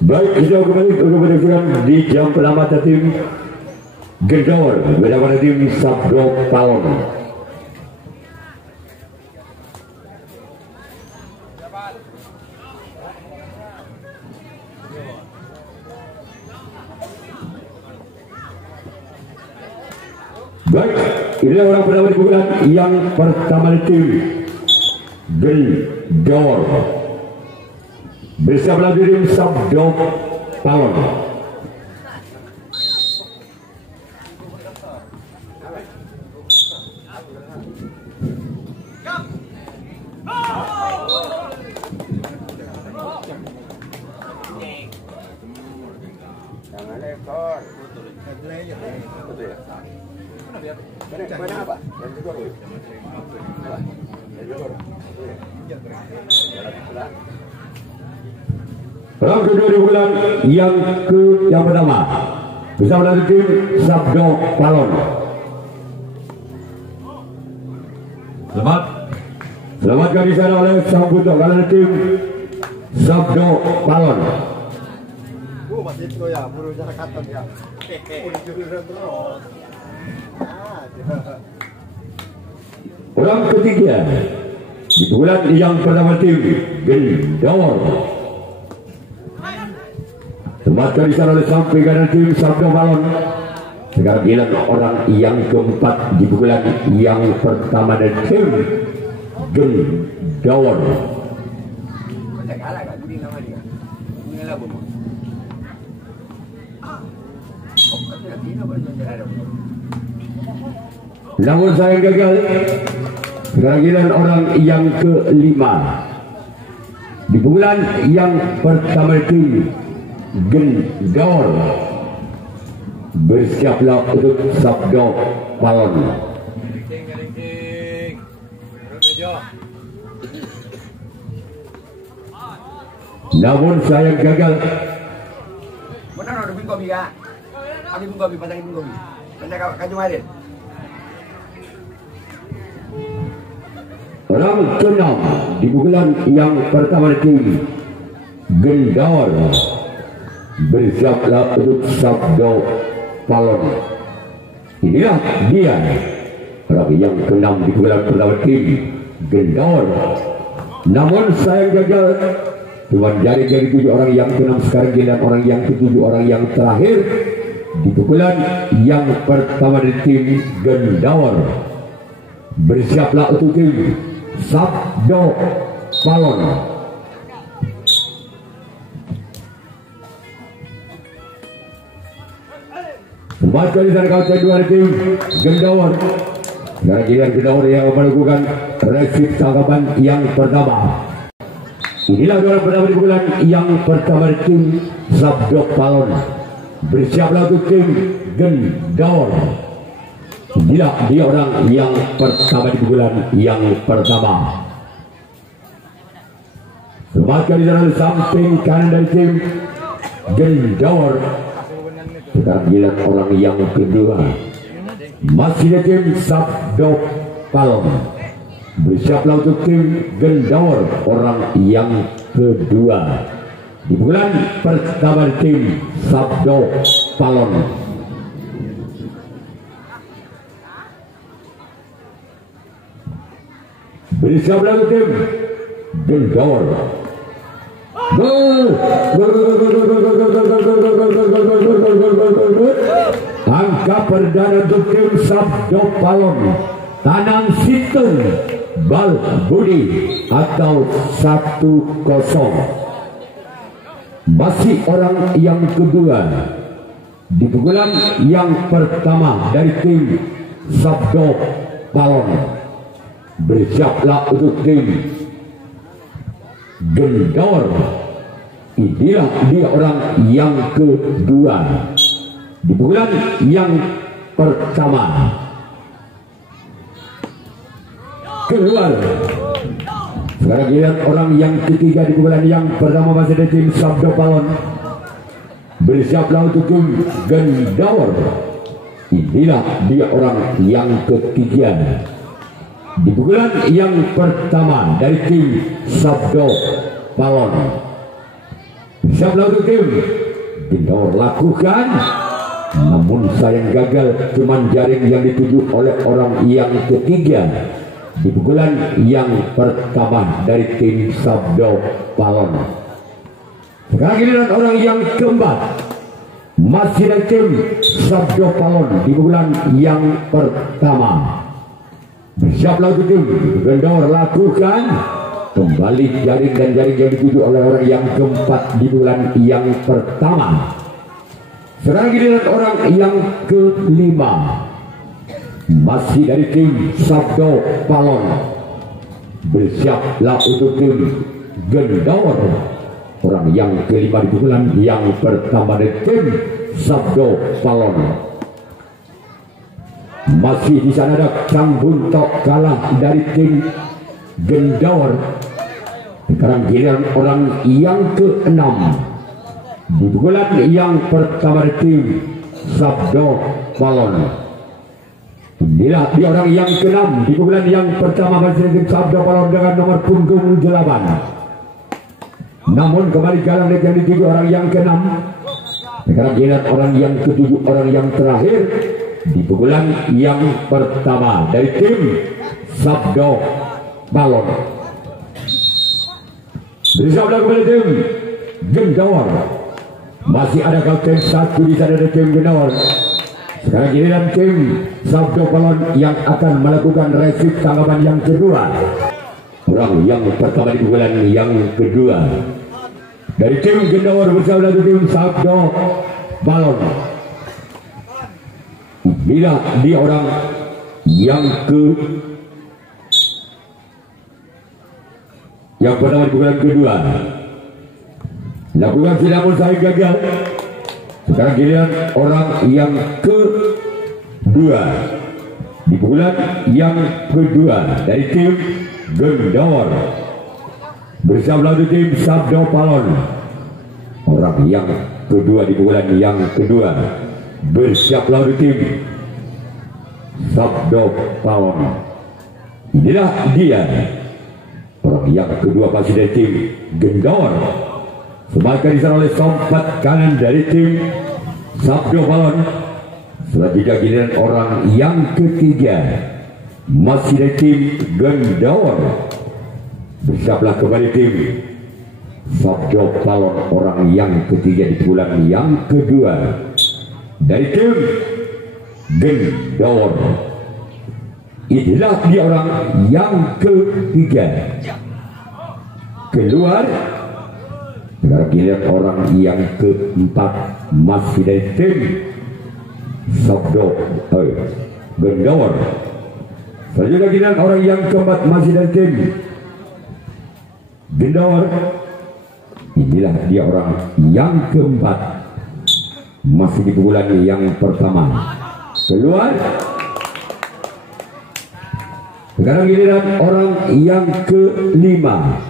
Baik, kita kembali untuk menunjukkan di jam pertama tim Gendor bersama tim Sabdo Palon. Baik, ini orang pertama di bulan yang pertama di tim Gendor bersama tim Sabdo Palon. Round kedua di bulan yang pertama bersama dengan tim Sabdo Palon. Selamat kami sana oleh sambut oleh tim Sabdo Palon. Round ketiga di bulan yang pertama tim Gendor. Tempatkan di sana oleh sampai kanan tim Sabdo Palon. Sekarang giliran orang yang keempat di bulan yang pertama dari tim Gendor. Namun saya gagal. Sekarang giliran orang yang kelima di bulan yang pertama tim Gendor. Bersiaplah untuk Sabdo Palon. Namun saya gagal. Mana ada bunga biga? Ada bunga biga, pasang bunga biga. Mana kau main? Round keenam di bulan yang pertama tim Gendor. Bersiaplah untuk Sabdo Palon. Inilah dia orang yang keenam di bulan pertama tim Gendor. Namun saya gagal. Cuma dari 7 orang yang keenam sekarang giliran orang yang ketujuh, orang yang terakhir di pukulan yang pertama di tim Gendor. Bersiaplah untuk tim Sabdo Palon. Empat kali dari kawasan dua tim Gendor. Dan giliran Gendor yang melakukan resip tangkapan yang pertama. Inilah dua pertama di bulan yang pertama tim Sabdo Palon. Bersiaplah untuk tim Gendor. Inilah dia orang yang pertama di bulan yang pertama. Semakin di dalam samping kanan dari tim Gendor. Sekarang giliran orang yang kedua. Masih di tim Sabdo Palon. Bersiaplah untuk tim Gendor orang yang kedua di bulan pertama tim Sabdo Palon. Bersiaplah untuk tim Gendor. Angka perdana untuk tim Sabdo Palon. Tanang Situng Bal Budi atau 1-0. Masih orang yang kedua di pukulan yang pertama dari tim Sabdo Palon. Bersiaplah untuk tim Gendor. Inilah dia orang yang kedua di pukulan yang pertama. Keluar. Sekarang lihat orang yang ketiga di pukulan yang pertama masih dari tim Sabdo Palon. Bersiaplah untuk tim Gendor. Inilah dia orang yang ketiga di pukulan yang pertama dari tim Sabdo Palon. Bersiaplah untuk tim Gendor lakukan, namun sayang gagal, cuman jaring yang dituju oleh orang yang ketiga di pukulan yang pertama dari tim Sabdo Palon. Sekarang giliran orang yang keempat masih dari tim Sabdo Palon di pukulan yang pertama. Bersiaplah untuk tim Gendor lakukan, kembali jaring dan jaring yang dituju oleh orang yang keempat di bulan yang pertama. Sekarang giliran orang yang kelima masih dari tim Sabdo Palon. Bersiaplah untuk tim Gendor. Orang yang kelima di bulan yang pertama dari tim Sabdo Palon. Masih di sana ada Cang Buntok kalah dari tim Gendor. Sekarang giliran orang yang keenam di bulan yang pertama dari tim Sabdo Palon. Inilah dia orang yang keenam di bulan yang pertama dari tim Sabdo Palon dengan nomor punggung 8. Namun kembali galang yang dituju orang yang keenam. Sekarang giliran orang yang ketujuh, orang yang terakhir di pukulan yang pertama dari tim Sabdo Palon. Bersabda kepada tim Gendor. Masih ada kapten satu di sana dari tim Gendor. Sekarang giliran tim Sabdo Palon yang akan melakukan resip tanggapan yang kedua. Orang yang pertama di pukulan yang kedua dari tim Gendor bersama dengan tim Sabdo Palon. Bila dia orang yang pertama di pukulan kedua lakukan namun saya gagal. Sekarang giliran orang yang kedua di pukulan yang kedua dari tim Gendor bersama dengan tim Sabdo Palon. Orang yang kedua di pukulan yang kedua bersiaplah untuk tim Sabdo Palon. Inilah dia orang yang kedua masih dari tim Gendor. Semakin diserang oleh sompat kanan dari tim Sabdo Palon. Selanjutnya giliran orang yang ketiga masih dari tim Gendor. Bersiaplah kembali tim Sabdo Palon. Orang yang ketiga di bulan yang kedua dari tim Gendor. Inilah dia orang yang ketiga. Keluar. Sekarang giliran orang yang keempat masih dari tim Sabdo Gendor. Selanjutnya giliran orang yang keempat masih dari tim Gendor. Inilah dia orang yang keempat masih di bulan yang pertama. Keluar. Sekarang giliran orang yang kelima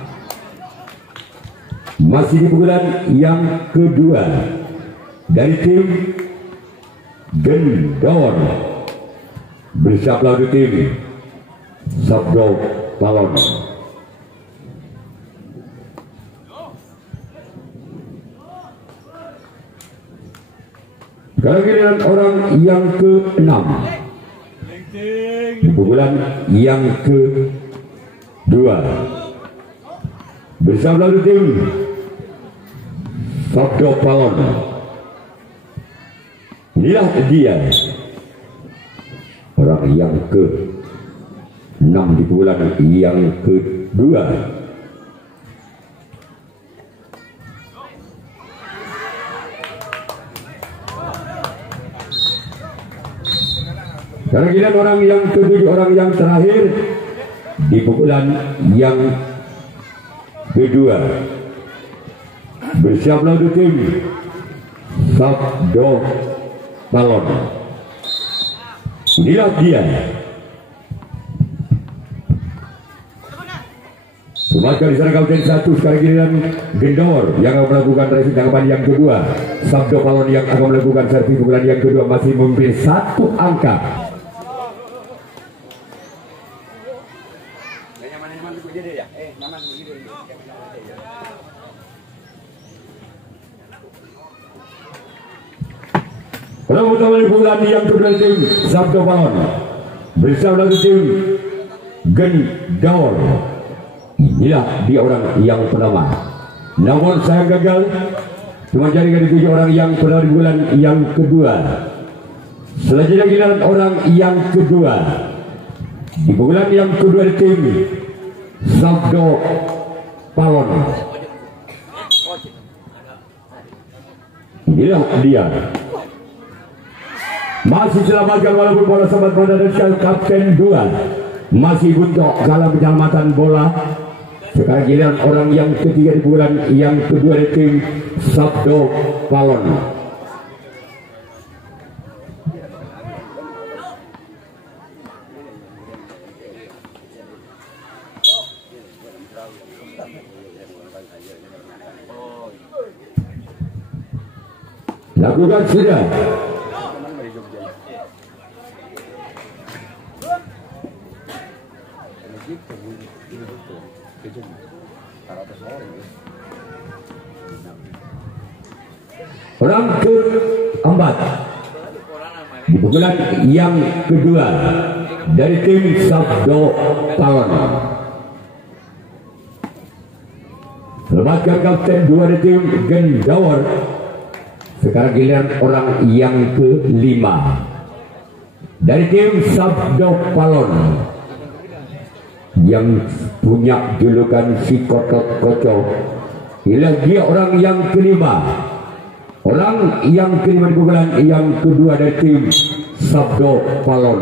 masih di bulan yang kedua dari tim Gendor. Bersiaplah untuk tim Sabdo Palon. Sekarang giliran orang yang ke-6 di pukulan yang kedua bersama lalu tim Sabdo Palon. Inilah dia orang yang ke-6 di pukulan yang kedua. Karena orang yang ketujuh, orang yang terakhir di pukulan yang kedua. Bersiaplah untuk tim Sabdo Balon. Inilah dia. Semakin di sana kapten 1 sekarang giliran Gendor yang akan melakukan racing tangkapan yang kedua. Sabdo Balon yang akan melakukan servis pukulan yang kedua masih memimpin 1 angka. Kalau utama pukulan yang kedua tim Sabdo Balon bersama tim Gendor. Inilah dia orang yang pertama. Namun saya gagal. Cuma jaringan di 7 orang yang pernah di bulan yang kedua. Selanjutnya giliran orang yang kedua. Di bulan yang kedua di tim Sabdo Balon. Inilah dia. Masih selamatkan walaupun bola sempat pada dan kapten 2 masih buntok dalam penyelamatan bola. Sekarang giliran orang yang ketiga di bulan yang kedua di tim Sabdo Balon. Lakukan sudah. Orang keempat di pukulan yang kedua dari tim Sabdo Balon. Selamatkan kapten 2 dari tim Gendor. Sekarang giliran orang yang kelima dari tim Sabdo Balon yang punya julukan si kotot-kocok. Inilah dia orang yang kelima. Orang yang kelima di pukulan yang kedua dari tim Sabdo Balon.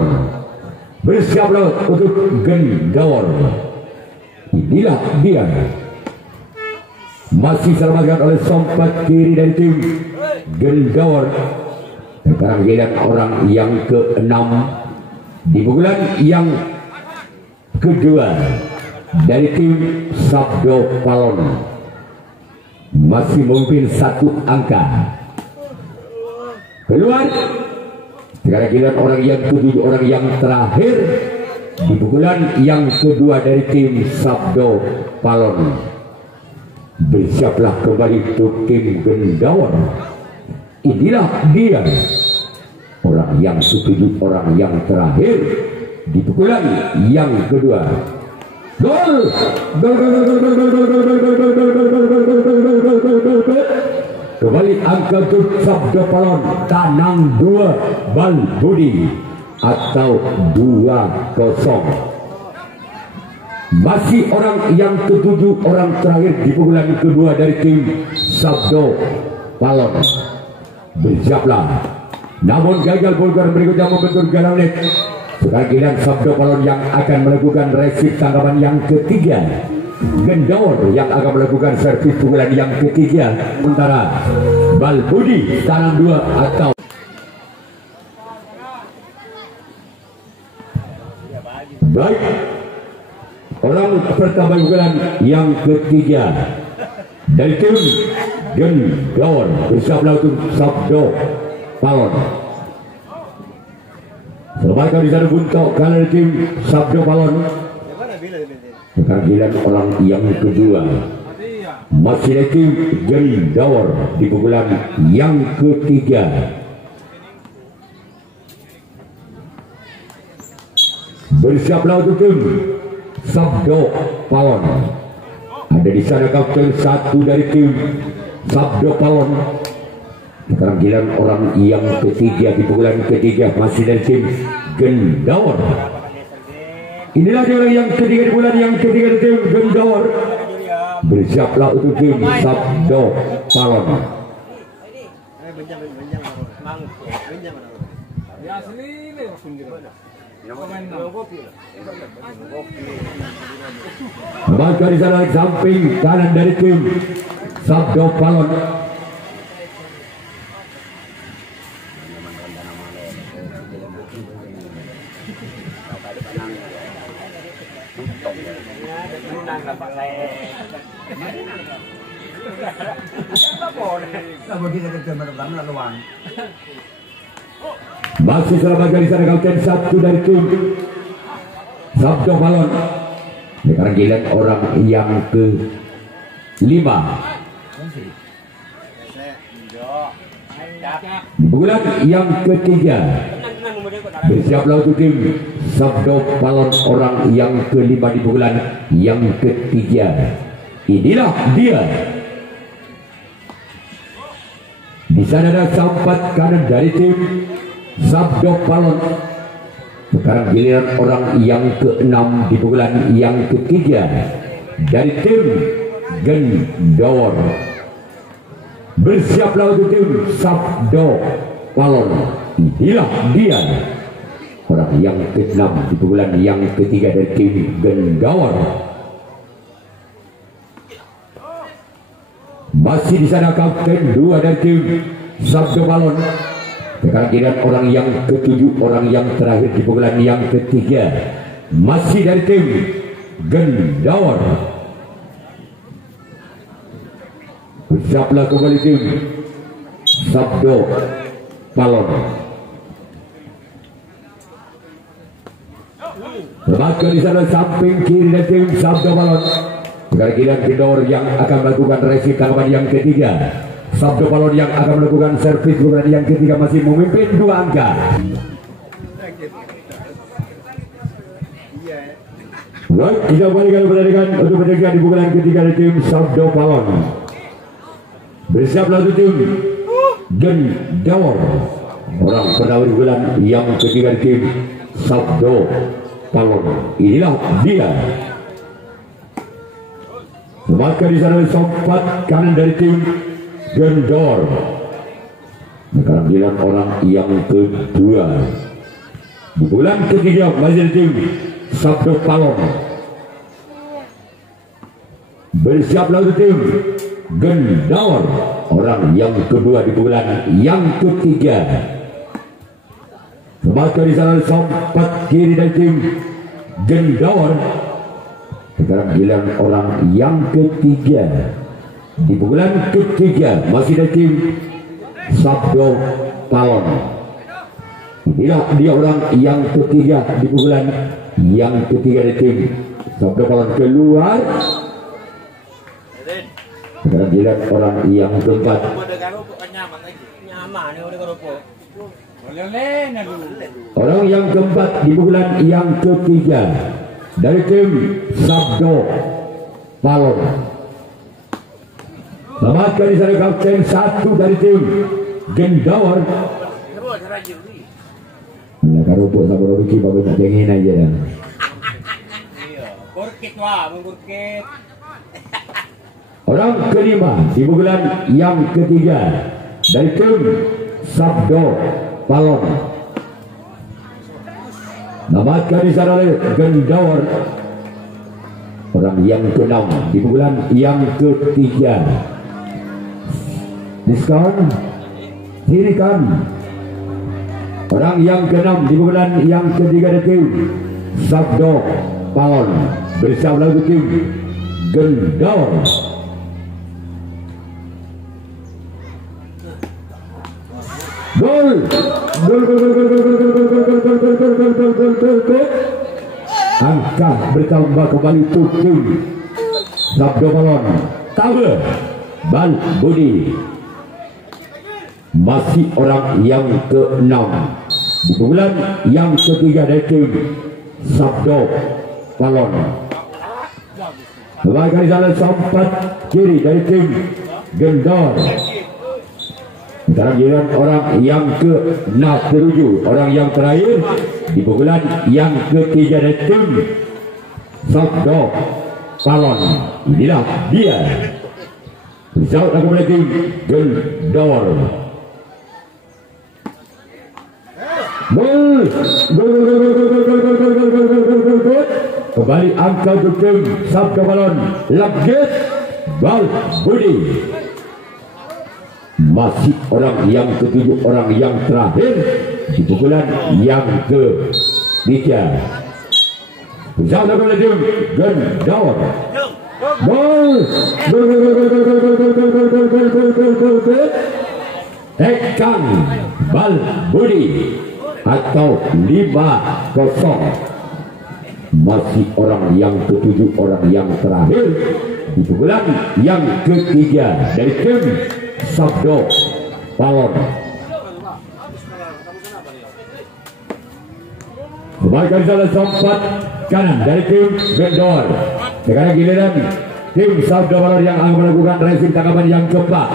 Bersiaplah untuk Gendor. Inilah dia. Masih selamatkan oleh sompat kiri dari tim Gendor. Sekarang giliran orang yang ke-6 di pukulan yang kedua dari tim Sabdo Balon. Masih memimpin 1 angka. Keluar. Sekarang giliran orang yang ke-7, orang yang terakhir di pukulan yang kedua dari tim Sabdo Balon. Bersiaplah kembali untuk tim Gendor. Inilah dia orang yang ke-7, orang yang terakhir di pukulan yang kedua. Gol! Kembali angka untuk Sabdo Balon. Tanang 2 Bal Budi atau 2-0. Masih orang yang ke-7, orang terakhir di pukulan kedua dari tim Sabdo Balon. Bersiaplah. Namun gagal pukulan berikutnya membentur Galanet. Sekarang giliran Sabdo Balon yang akan melakukan resip tangkapan yang ketiga. Gendor yang akan melakukan servis pukulan yang ketiga. Sementara Bal Budi tangan 2 atau baik. Orang pertama pukulan yang ketiga dari tim Gendor. Bersiaplah untuk Sabdo Balon. Selamatkan di sana buntok kalah tim Sabdo Balon. Sekarang giliran orang yang kedua masih dari tim Gendor di pukulan yang ketiga. Bersiaplah untuk tim Sabdo Balon. Ada di sana kapten 1 dari tim Sabdo Balon. Sekarang giliran orang yang ketiga di pukulan ketiga masih dari tim Gendor. Inilah dia orang yang ketiga di bulan yang ketiga di tim Gendor. Bersiaplah untuk tim Sabdo Balon. Maka di sana samping kanan dari tim Sabdo Palon. Masih selama di sana kapten satu dari tim Sabdo Palon. Sekarang giliran orang yang ke-5. Bulan yang ketiga. Bersiaplah untuk tim Sabdo Palon orang yang ke-5 di bulan yang ketiga. Inilah dia. Di sana ada sampat kanan dari tim Sabdo Palon. Sekarang giliran orang yang ke-6 di bulan yang ketiga dari tim Gendor. Bersiaplah untuk tim Sabdo Palon. Inilah dia. Orang yang ke-6 di bulan yang ketiga dari tim Gendor. Masih di sana kapten 2 dari tim Sabdo Palon. Sekarang giliran orang yang ke-7, orang yang terakhir di bulan yang ketiga, masih dari tim Gendor. Bersiaplah kembali tim Sabdo Palon. Maka di sana samping kiri dari tim Sabdo Palon. Sekarang giliran Gendor yang akan melakukan resi tanggapan yang ketiga. Sabdo Palon yang akan melakukan servis bulan yang ketiga masih memimpin 2 angka. Baik, kita kembalikan pertandingan untuk pertandingan di bulan ketiga dari tim Sabdo Palon. Bersiaplah untuk tim Gendor. Orang penawar bulan yang ketiga dari tim Sabdo Palon. Inilah dia. Maka di sana sempat kanan dari tim Gendor. Sekarang giliran orang yang kedua di bulan ketiga masih tim Sabdo Palon. Bersiaplah untuk tim Gendor. Orang yang kedua di bulan yang ketiga. Maka di sana sempat kiri dari tim Gendor. Sekarang giliran orang yang ketiga di bulan ketiga masih dari tim Sabdo Palon. Inilah dia orang yang ketiga di bulan yang ketiga dari tim Sabdo Palon keluar. Sekarang giliran orang yang keempat. Orang yang keempat di bulan yang ketiga dari tim Sabdo Palon. Selamatkan di sana kapten 1 dari tim Gendor. Nah, karupuk sama Robi bagus tak jengin aja dah. Kurkit wah, mengkurkit. Orang kelima di bulan yang ketiga dari tim Sabdo Palon. Selamatkan di sana Gendor. Orang yang ke-6 di bulan yang ketiga. Diskon sirikan. Orang yang ke-6 di bulan yang ketiga dari tim Sabdo Palon. Bersama lagu tim Gendor. Gol. Angka bertambah kembali untuk tim Sabdo Palon. Tahu Bal Budi. Masih orang yang ke-6 di bulan yang ketiga dari tim Sabdo Palon. Sebagai jalan sempat kiri dari tim Gendor. Sekarang giliran orang yang ke-7, orang yang terakhir di bulan yang ketiga dari tim Sabdo Palon. Inilah dia. Jauh kepada tim Gendor. Kembali angka tim Sabdo Balon Legit Bal Budi. Masih orang yang ketujuh, orang yang terakhir di pukulan yang ketiga. Bersama dengan tim Gendor. Tekan Bal Budi atau 5-0. Masih orang yang ketujuh, orang yang terakhir di pukulan yang ketiga dari tim Sabdo Balon. Kembalikan salah sempat kanan dari tim Gendor. Sekarang giliran tim Sabdo Balon yang akan melakukan racing tangkapan yang keempat.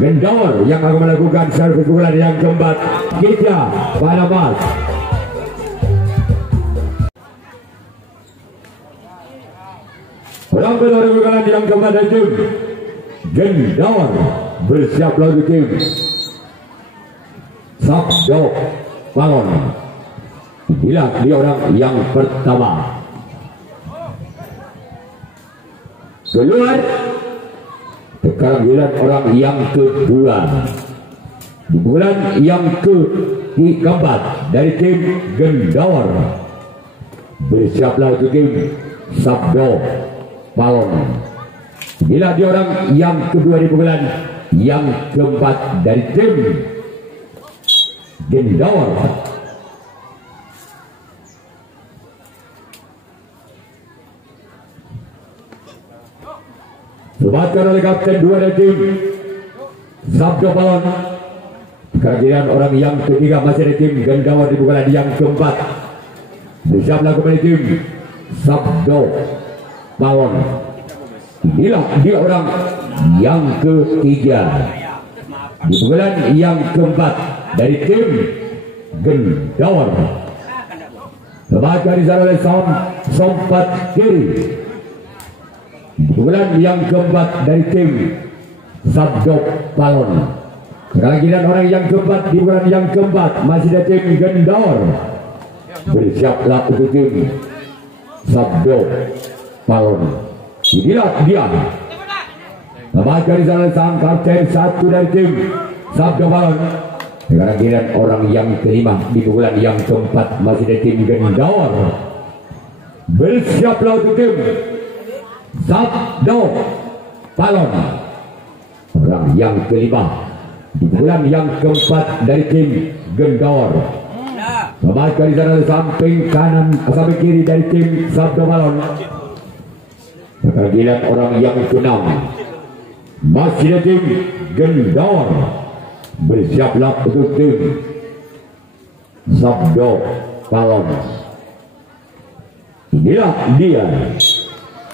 Gendor yang akan melakukan servis pukulan yang keempat. Kita pada mas. Berapa dari pukulan yang keempat dari tim Gendor. Bersiap lagi tim Sabdo Balon. Inilah dia orang yang pertama. Keluar. Sekarang giliran orang yang kedua. Di bulan yang keempat dari tim Gendor. Bersiaplah untuk tim Sabdo Balon. Inilah dia orang yang kedua di bulan yang keempat dari tim Gendor. Dibatkan oleh kapten 2 dari tim Sabdo Balon. Kehadiran orang yang ketiga masih dari tim Gendor di pukulan yang keempat. Bersiaplah kembali tim Sabdo Balon. Inilah dia orang yang ketiga di pukulan yang keempat dari tim Gendor. Dibatkan di sana oleh sompat kiri. Pukulan yang keempat dari tim Sabdo Balon. Kehadiran orang yang keempat di pukulan yang keempat masih dari tim Gendor. Bersiaplah untuk tim Sabdo Balon. Inilah dia. Membaca di sana sang kapten 1 dari tim Sabdo Balon. Kehadiran orang yang kelima di pukulan yang keempat masih dari tim Gendor. Bersiaplah untuk tim Sabdo Balon. Orang yang kelima di bulan yang keempat dari tim Gendor. Membaca di sana samping kanan, samping kiri dari tim Sabdo Balon. Kehadiran orang yang keenam masih dari tim Gendor. Bersiaplah untuk tim Sabdo Balon. Inilah dia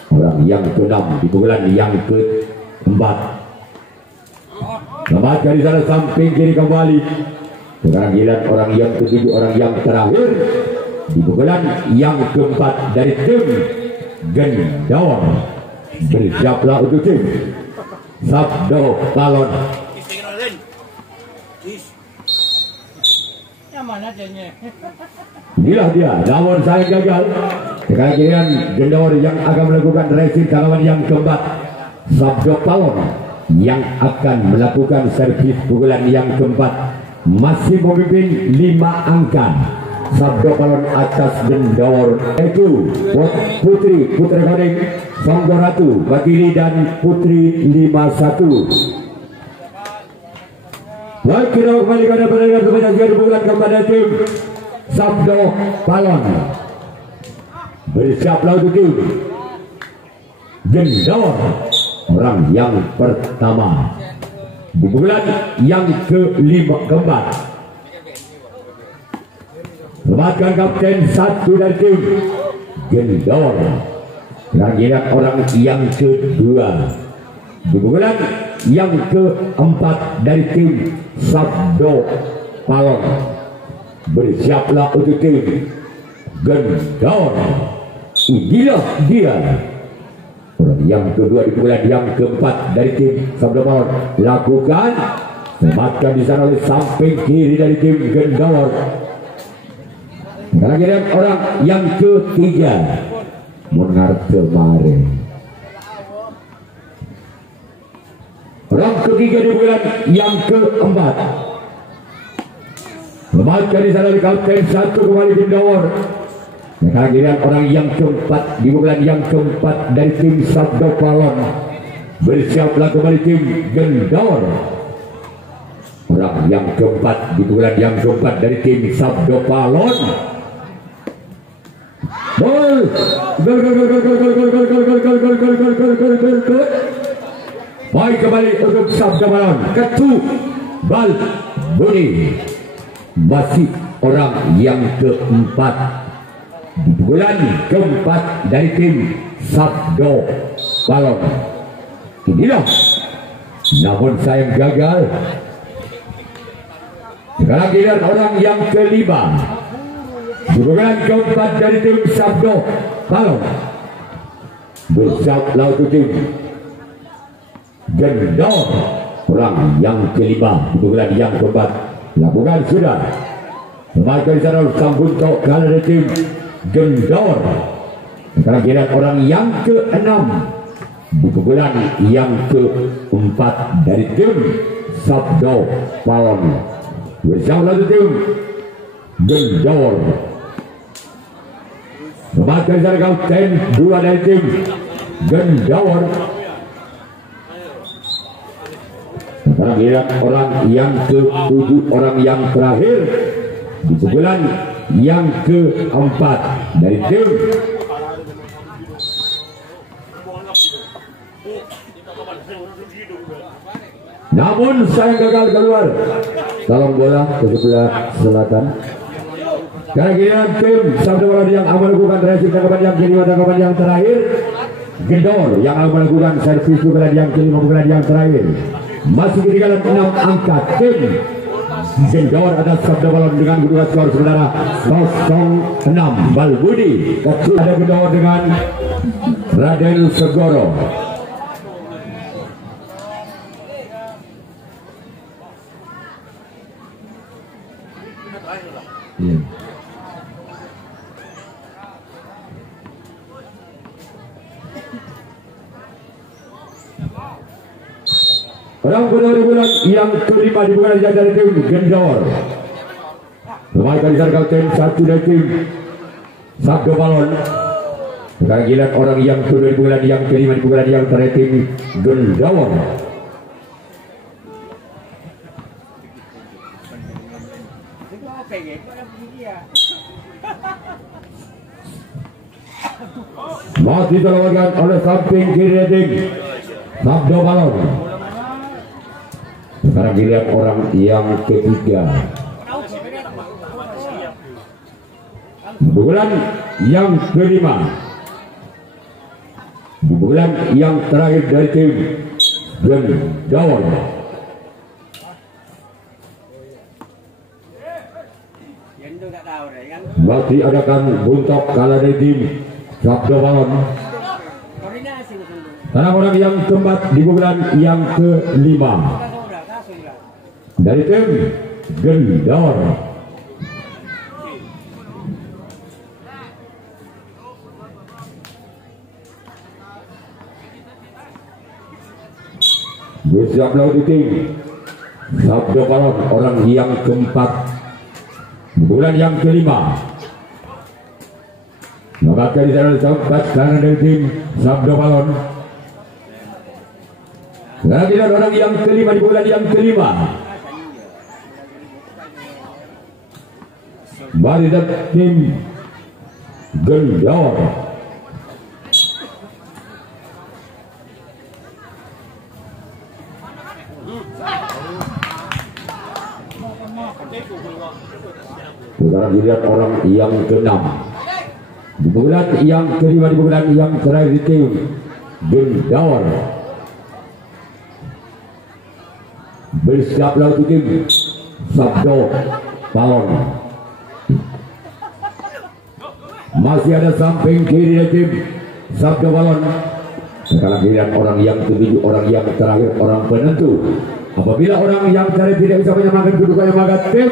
orang yang keenam di pukulan yang keempat. Membaca di sana samping kiri kembali. Sekarang giliran orang yang ketujuh, orang yang terakhir di pukulan yang keempat dari tim Gendor. Bersiaplah untuk tim Sabdo Balon. Inilah dia, namun saya gagal. Sekarang giliran Gendor yang akan melakukan racing tangkapan yang keempat. Sabdo Balon yang akan melakukan servis pukulan yang keempat. Masih memimpin 5 angka. Sabdo Balon atas Gendor. Itu Putri Gading, Songgo Ratu, Bagili dan Putri 51. Baik, kita kembali pada pertandingan kebanyakan pukulan kepada tim Sabdo Balon. Bersiaplah untuk tim Gendor. Orang yang pertama di bulan yang keempat. Selamatkan kapten 1 dari tim Gendor. Kehadiran orang yang kedua di bulan yang keempat dari tim Sabdo Balon. Bersiaplah untuk tim Gendor. Inilah dia orang yang kedua di bulan yang keempat dari tim Sabdo Balon. Lakukan selamatkan di sana oleh samping kiri dari tim Gendor. Sekarang giliran orang yang ketiga mengarep kemarin. Orang ketiga di bulan yang keempat. Lemahkan di sana di kapten satu kembali Gendor. Sekarang giliran orang yang keempat di bulan yang keempat dari tim Sabdo Palon. Bersiaplah kembali tim Gendor. Orang yang keempat di bulan yang keempat dari tim Sabdo Palon. Gol. Baik kembali untuk Sabdo Palon. Ketu Bal Budi. Masih orang yang keempat di bulan keempat dari tim Sabdo Palon. Inilah, namun sayang gagal. Sekarang giliran orang yang kelima di bulan keempat dari tim Sabdo Palon. Bersiaplah untuk tim Gendor. Orang yang kelima di bulan yang keempat lakukan sudah. Memakai sana sambut kau kalah dari tim Gendor. Sekarang giliran orang yang keenam di bulan yang keempat dari tim Sabdo Palon. Bersama lagi tim Gendor. Memakai sana kapten dua dari tim Gendor. Sekarang giliran orang yang ketujuh, orang yang terakhir di bulan yang keempat dari tim namun saya gagal keluar. Salam bola ke sebelah selatan. Sekarang giliran tim Sabdo Palon yang akan melakukan racing tanggapan yang kelima, tanggapan yang terakhir. Gendor yang akan melakukan servis bulan yang kelima, bulan yang terakhir. Masih ketinggalan 6 angka tim Gendor atas Sabdo Palon dengan kedua skor saudara 0-6. Bal Budi ada Gendor dengan Raden Segoro. Orang kedua di bulan yang kelima di bulan dari tim Gendor. Memainkan di kapten satu dari tim Sabdo Palon. Sekarang giliran orang yang kedua di bulan yang kelima di bulan yang terakhir tim Gendor. Masih terlakukan oleh samping kiri tim Sabdo Palon. Sekarang giliran orang yang ketiga bulan yang kelima di bulan yang terakhir dari tim Gendor. Masih adakan buntok kalah dari tim Sabdo Palon. Karena orang yang keempat di bulan yang kelima dari tim Gendor. Bersiaplah di tim Sabdo Palon orang yang keempat di bulan yang kelima. Maka di sana keempat karena dari tim Sabdo Palon. Lagi orang yang kelima di bulan yang kelima. Mari tim Gendor. Sekarang dilihat orang yang keenam di bulan yang kelima di bulan yang terakhir di tim Gendor. Bersiaplah untuk tim Sabdo Palon. Masih ada samping kiri dari tim Sabdo Palon. Sekarang giliran orang yang ketujuh, orang yang terakhir, orang penentu. Apabila orang yang terakhir tidak bisa menyamakan kedudukannya, maka tim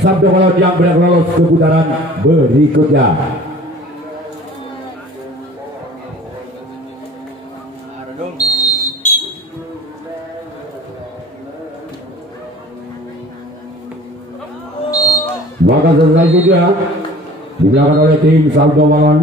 Sabdo Balon yang benar lolos ke putaran berikutnya. Maka selanjutnya dilakukan oleh tim Sabdo Balon